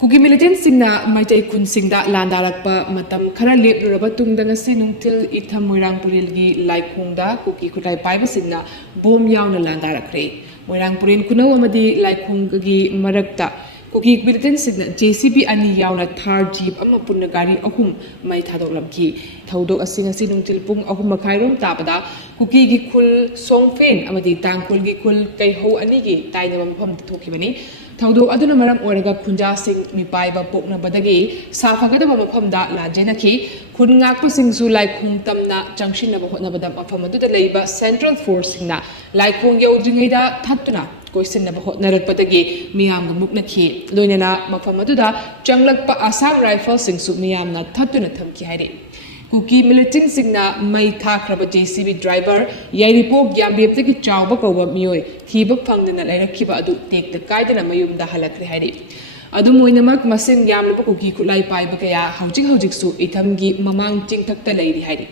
Kuki militant Singna Maitai Kun Singda Landarakpa Matam Kara Lip Rabatung Dangasin till Itam Moirang Purilgi Laikhongda Kuki Khutlai Paiba Singna Bom Yaona Landarakkhre Moirang Purin Kuno Amadi Laikhonggi Marakta Kuki militant Singna JCB Ani Yaona Thar Jeep Ama Punagari Ahum Mai Thadok Lamki Thaudo Asing Asinung Tilpung Ahum Makairum Tapada Kuki Gikul Songfen Amadi Tangkul Gikul Kaiho Anigi Tainam Pam Tokimani Thaudo aduna maram oraga khunja sing mi paiba pokna badagi safagada mafamda lajenaki khungakpa singsu Laikhong tamna jangshina bahotna badam afamadu da leiba Central Force singna Laikhong yaudringaida thattuna koisinna bahotna rakpadagi miyam mukna khi loinana mafamadu da changlakpa Assam Rifle singsu miyamna thattuna thamki haire Kuki militant Singna Mai Thakraba JCB driver Yairipo Gyambeptaki Chauba Koba Mioi Kiba Pangdana Lairakiba Adu take the Kaidana Mayum da Halakri Hari Adu Moinamak Masin Yamlapa Kuki Khutlai Paiba Kaya Haujik Haujiksu Itamgi Mamang Ting Takta Lady Hari